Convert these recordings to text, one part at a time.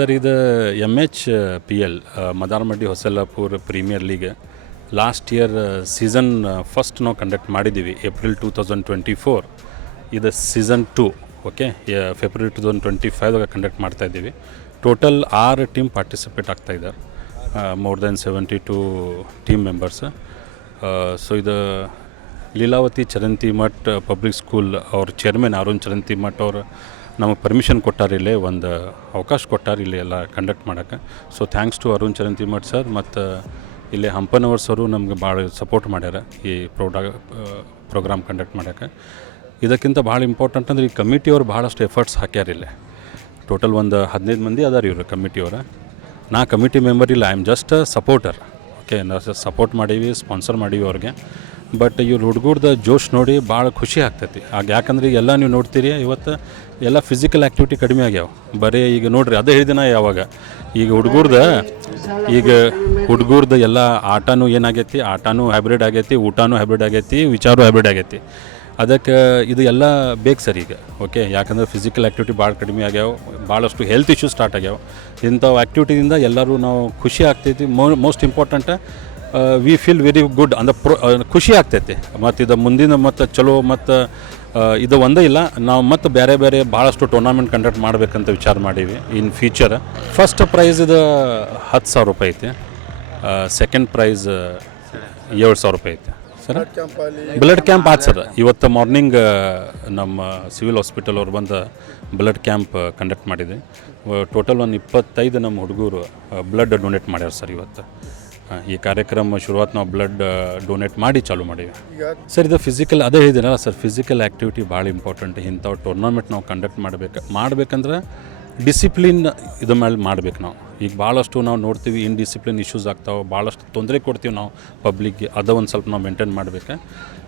Sir, ಇದು M H P L Madarmaddi Hosallapur premier league last year season first ನಾವು conduct ಮಾಡಿದ್ದೀವಿ April two thousand twenty four ಇದು season two okay February two thousand twenty ಫೈವ್ದಾಗ conduct ಮಾಡ್ತಾ ಇದ್ದೀವಿ. Total ಆರು team participate ಆಗ್ತಾ ಇದ್ದಾರೆ more than seventy two team members so ಇದು Leelavati Charanti Math public school ಅವ್ರ ಚೇರ್ಮನ್ ಅರುಣ್ ಚರಂತಿ ಮಠ್ ಅವ್ರು ನಮಗೆ ಪರ್ಮಿಷನ್ ಕೊಟ್ಟಾರ ಇಲ್ಲಿ, ಒಂದು ಅವಕಾಶ ಕೊಟ್ಟಾರ ಇಲ್ಲಿ ಎಲ್ಲ ಕಂಡಕ್ಟ್ ಮಾಡೋಕ್ಕೆ. So thanks to Arun Charanti Math sir ಮತ್ತು ಇಲ್ಲಿ ಹಂಪನವರ್ ಸರು ನಮ್ಗೆ ಭಾಳ ಸಪೋರ್ಟ್ ಮಾಡ್ಯಾರ ಈ ಪ್ರೋಡಾ ಪ್ರೋಗ್ರಾಮ್ ಕಂಡಕ್ಟ್ ಮಾಡೋಕ್ಕೆ. ಇದಕ್ಕಿಂತ ಭಾಳ ಇಂಪಾರ್ಟೆಂಟ್ ಅಂದ್ರೆ ಈ ಕಮಿಟಿಯವ್ರು ಭಾಳಷ್ಟು ಎಫರ್ಟ್ಸ್ ಹಾಕ್ಯಾರ ಇಲ್ಲಿ. ಟೋಟಲ್ ಒಂದು ಹದಿನೈದು ಮಂದಿ ಅದಾರ ಇವರು ಕಮಿಟಿಯವ್ರು ನಾ ಕಮಿಟಿ ಮೆಂಬರ್ ಇಲ್ಲ I am just supporter okay ನಾವು ಸಪೋರ್ಟ್ ಮಾಡೀವಿ ಸ್ಪಾನ್ಸರ್ ಮಾಡೀವಿ ಅವ್ರಿಗೆ. ಬಟ್ ಇವ್ರ ಹುಡುಗರ್ದ ಜೋಶ್ ನೋಡಿ ಭಾಳ ಖುಷಿ ಆಗ್ತೈತಿ. ಆಗ ಯಾಕಂದ್ರೆ ಎಲ್ಲ ನೀವು ನೋಡ್ತೀರಿ, ಇವತ್ತು ಎಲ್ಲ ಫಿಸಿಕಲ್ ಆ್ಯಕ್ಟಿವಿಟಿ ಕಡಿಮೆ ಆಗ್ಯಾವ. ಬರೀ ಈಗ ನೋಡ್ರಿ, ಅದೇ ಹೇಳಿದಿನ ಯಾವಾಗ. ಈಗ ಹುಡುಗರ್ದ ಈಗ ಹುಡುಗರ್ದ ಎಲ್ಲ ಆಟನೂ ಏನಾಗೈತಿ, ಆಟನೂ ಹೈಬ್ರಿಡ್ ಆಗೈತಿ, ಊಟನೂ ಹೈಬ್ರಿಡ್ ಆಗೈತಿ ವಿಚಾರೂ ಹೈಬ್ರಿಡ್ ಆಗೈತಿ. ಅದಕ್ಕೆ ಇದು ಎಲ್ಲ ಬೇಕು ಸರ್ ಈಗ ಓಕೆ ಯಾಕಂದ್ರೆ ಫಿಸಿಕಲ್ ಆ್ಯಕ್ಟಿವಿಟಿ ಭಾಳ ಕಡಿಮೆ ಆಗ್ಯಾವ, ಭಾಳಷ್ಟು ಹೆಲ್ತ್ ಇಶ್ಯೂ ಸ್ಟಾರ್ಟ್ ಆಗ್ಯಾವ. ಇಂಥವು ಆ್ಯಕ್ಟಿವಿಟಿಯಿಂದ ಎಲ್ಲರೂ ನಾವು ಖುಷಿ ಆಗ್ತೈತಿ. ಮೋ most important we feel very good ಅಂದ್ರೆ ಪ್ರೊ ಖುಷಿ ಆಗ್ತೈತಿ. ಮತ್ತು ಇದು ಮುಂದಿನ ಮತ್ತು ಚಲೋ ಮತ್ತು ಇದು ಒಂದೇ ಇಲ್ಲ. ನಾವು ಮತ್ತು ಬೇರೆ ಬೇರೆ ಭಾಳಷ್ಟು ಟೂರ್ನಾಮೆಂಟ್ ಕಂಡಕ್ಟ್ ಮಾಡಬೇಕಂತ ವಿಚಾರ ಮಾಡೀವಿ ಇನ್ ಫ್ಯೂಚರ್ ಫಸ್ಟ್ ಪ್ರೈಸ್ ಇದು ಹತ್ತು ಸಾವಿರ ರೂಪಾಯಿ ಐತಿ. ಸೆಕೆಂಡ್ ಪ್ರೈಸ್ ಏಳು ಸಾವಿರ ರೂಪಾಯಿ ಐತಿ. ಸರ್? ಬ್ಲಡ್ ಕ್ಯಾಂಪ್ ಆಯ್ತು ಸರ್. ಇವತ್ತು ಮಾರ್ನಿಂಗ್ ನಮ್ಮ ಸಿವಿಲ್ ಹಾಸ್ಪಿಟಲ್ ಅವ್ರು ಬಂದು ಬ್ಲಡ್ ಕ್ಯಾಂಪ್ ಕಂಡಕ್ಟ್ ಮಾಡಿದೆ ಟೋಟಲ್ ಒಂದು ಇಪ್ಪತ್ತೈದು ನಮ್ಮ ಹುಡುಗರು ಬ್ಲಡ್ ಡೊನೇಟ್ ಮಾಡ್ಯಾರ ಸರ್ ಇವತ್ತು. ಈ ಕಾರ್ಯಕ್ರಮ ಶುರುವಾತ್ ನಾವು ಬ್ಲಡ್ ಡೊನೇಟ್ ಮಾಡಿ ಚಾಲು ಮಾಡೀವಿ. ಸರ್ ಇದು ಫಿಸಿಕಲ್ ಅದೇ ಹೇಳಿದ್ದೀನಲ್ಲ ಸರ್ ಫಿಸಿಕಲ್ ಆ್ಯಕ್ಟಿವಿಟಿ ಭಾಳ ಇಂಪಾರ್ಟೆಂಟ್ ಇಂಥವು ಟೂರ್ನಮೆಂಟ್ ನಾವು ಕಂಡಕ್ಟ್ ಮಾಡಬೇಕು ಮಾಡ್ಬೇಕಂದ್ರೆ ಡಿಸಿಪ್ಲಿನ್ ಇದ್ರ ಮೇಲೆ ಮಾಡ್ಬೇಕು ನಾವು. ಈಗ ಭಾಳಷ್ಟು ನಾವು ನೋಡ್ತೀವಿ ಇನ್ ಡಿಸಿಪ್ಲಿನ್ ಇಶ್ಯೂಸ್ ಆಗ್ತಾವೆ ಭಾಳಷ್ಟು ತೊಂದರೆ ಕೊಡ್ತೀವಿ ನಾವು ಪಬ್ಲಿಕ್ಗೆ ಅದು ಒಂದು ಸ್ವಲ್ಪ ನಾವು ಮೇಂಟೈನ್ ಮಾಡಬೇಕು.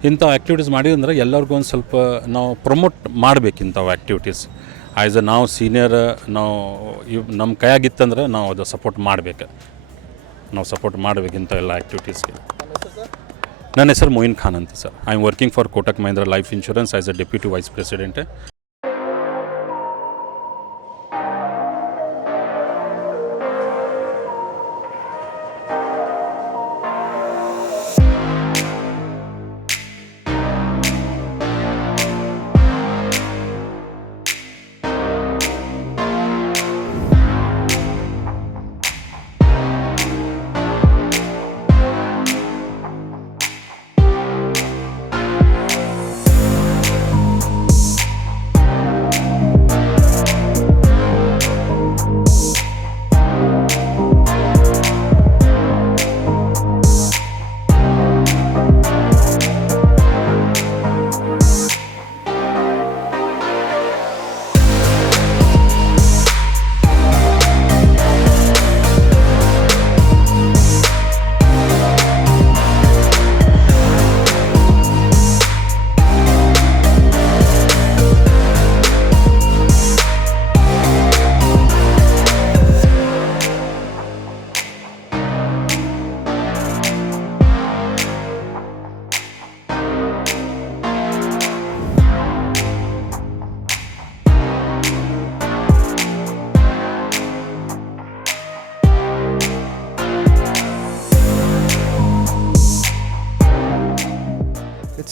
ಇಂಥ ಆ್ಯಕ್ಟಿವಿಟೀಸ್ ಮಾಡಿದ್ರೆ ಎಲ್ಲರಿಗೂ ಒಂದು ಸ್ವಲ್ಪ ನಾವು ಪ್ರಮೋಟ್ ಮಾಡಬೇಕು ಇಂಥವು ಆ್ಯಕ್ಟಿವಿಟೀಸ್ ಆ್ಯಸ್ ಅ ನಾವು ಸೀನಿಯರ್ ನಾವು ಇವ್ ನಮ್ಮ ಕೈಯಾಗಿತ್ತಂದ್ರೆ ನಾವು ಅದು ಸಪೋರ್ಟ್ ಮಾಡಬೇಕು. ನಾವು ಸಪೋರ್ಟ್ ಮಾಡಬೇಕು ಇಂಥ ಎಲ್ಲ ಆ್ಯಕ್ಟಿವಿಟೀಸ್ಗೆ ನನ್ನ ಹೆಸರು ಮೊಯಿನ್ ಖಾನ್ ಅಂತ sir. I am working for Kotak Mahindra life insurance as a deputy vice president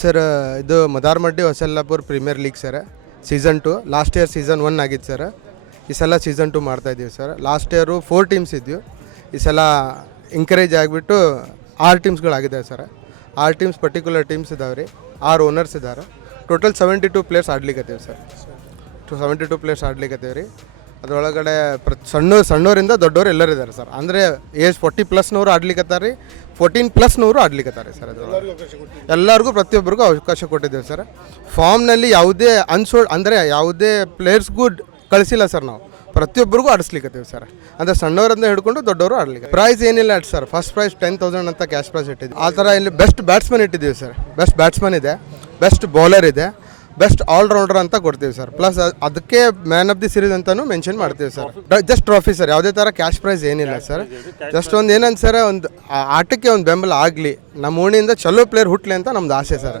sir, ಇದು Madarmaddi Hosallapur premier league sir. Season two last year season one ಆಗಿತ್ತು ಸರ್. ಈ ಸಲ ಸೀಸನ್ ಟು ಮಾಡ್ತಾ ಇದ್ದೀವಿ sir. Last year four teams ಇದ್ವು. ಈ ಸಲ encourage ಆಗಿಬಿಟ್ಟು ಆರು ಟೀಮ್ಸ್ಗಳಾಗಿದ್ದಾವೆ ಸರ್. ಆರು ಟೀಮ್ಸ್ ಪರ್ಟಿಕ್ಯುಲರ್ ಟೀಮ್ಸ್ ಇದಾವೆ ರೀ. ಆರು ಓನರ್ಸ್ ಇದ್ದಾರೆ total seventy two players ಆಡ್ಲಿಕ್ಕತ್ತೀವಿ sir. Two seventy two players ಆಡ್ಲಿಕ್ಕತ್ತೀವಿ ರೀ. ಅದರೊಳಗಡೆ ಪ್ರ ಸಣ್ಣ ಸಣ್ಣವರಿಂದ ದೊಡ್ಡವರು ಎಲ್ಲರೂ ಇದ್ದಾರೆ ಸರ್. ಅಂದರೆ ಏಜ್ ಫೋರ್ಟಿ ಪ್ಲಸ್ನವರು ಆಡ್ಲಿಕ್ಕತ್ತಾರೆ ರೀ. ಫೋರ್ಟೀನ್ ಪ್ಲಸ್ನವರು ಆಡ್ಲಿಕ್ಕತ್ತಾರೆ ಸರ್ ಅದು. ಎಲ್ಲರಿಗೂ ಪ್ರತಿಯೊಬ್ಬರಿಗೂ ಅವಕಾಶ ಕೊಟ್ಟಿದ್ದೇವೆ ಸರ್. ಫಾರ್ಮ್ನಲ್ಲಿ ಯಾವುದೇ ಅನ್ಸೋಲ್ಡ್ ಅಂದರೆ ಯಾವುದೇ ಪ್ಲೇಯರ್ಸ್ಗೂ ಕಳಿಸಿಲ್ಲ ಸರ್ ನಾವು. ಪ್ರತಿಯೊಬ್ಬರಿಗೂ ಆಡಿಸ್ಲಿಕ್ಕತ್ತೀವಿ ಸರ್. ಅಂದರೆ ಸಣ್ಣವರಿಂದ ಹಿಡ್ಕೊಂಡು ದೊಡ್ಡವರು ಆಡ್ಲಿಕ್ಕೆ ಪ್ರೈಸ್ ಏನಿಲ್ಲ sir. First prize ten thousand ಅಂತ ಕ್ಯಾಶ್ ಪ್ರೈಸ್ ಇಟ್ಟಿದ್ದೀವಿ. ಆ ಥರ ಇಲ್ಲಿ ಬೆಸ್ಟ್ ಬ್ಯಾಟ್ಸ್ಮನ್ ಇಟ್ಟಿದ್ದೀವಿ ಸರ್. ಬೆಸ್ಟ್ ಬ್ಯಾಟ್ಸ್ಮನ್ ಇದೆ. ಬೆಸ್ಟ್ ಬೌಲರ್ ಇದೆ. ಬೆಸ್ಟ್ ಆಲ್ರೌಂಡರ್ ಅಂತ ಕೊಡ್ತೀವಿ ಸರ್. ಪ್ಲಸ್ ಅದಕ್ಕೆ ಮ್ಯಾನ್ ಆಫ್ ದಿ ಸೀರೀಸ್ ಅಂತಲೂ ಮೆನ್ಷನ್ ಮಾಡ್ತೀವಿ ಸರ್. Just trophy sir. ಯಾವುದೇ ಥರ ಕ್ಯಾಶ್ ಪ್ರೈಸ್ ಏನಿಲ್ಲ ಸರ್. ಜಸ್ಟ್ ಒಂದು ಏನಂತ ಸರ್ ಒಂದು ಆಟಕ್ಕೆ ಒಂದು ಬೆಂಬಲ ಆಗಲಿ. ನಮ್ಮ ಓಣಿಯಿಂದ ಚಲೋ ಪ್ಲೇಯರ್ ಹುಟ್ಲಿ ಅಂತ ನಮ್ದು ಆಸೆ ಸರ್.